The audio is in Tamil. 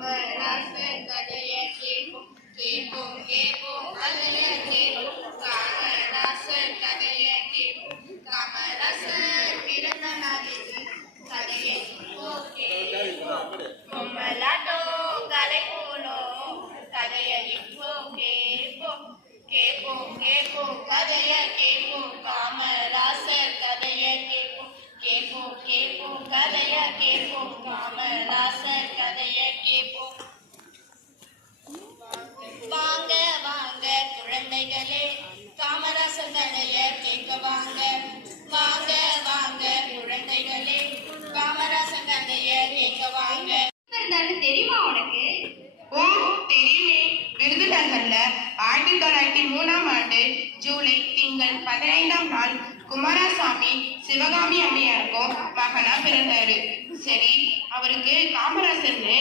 காமராசர் கதையை கேட்போம் கேட்போம் கேட்போம் அதில் கேட்போம். காமராசர் கதையை கேட்போம். காமராசர் பிறந்த நாளில் கதையை கேட்போம். பொம்மலாட்டோ கதை போலும் கதையை இப்போ கேட்போம் கேட்போம் கேட்போம் கதையை கேட்போம். காமராசர் கதையை கேட்போம் கேட்போம் கேட்போம் கதையை கேட்போம். காமராசர் கதையை கேட்போம். வாங்க வாங்க குழந்தைகளே காமராசர் கதையை கேட்க வாங்க. வாங்க வாங்க குழந்தைகளே காமராசர் கதையை கேட்க வாங்க. தெரியுமா உனக்கு? ஓ தெரியுமே. விருதுநகர்ல 1903 ஜூலை திங்கள் 15ஆம் நாள் குமாரசாமி சிவகாமி அம்மையாருக்கும் மகனா பிறந்தாரு. சரி, அவருக்கு காமராசர்னு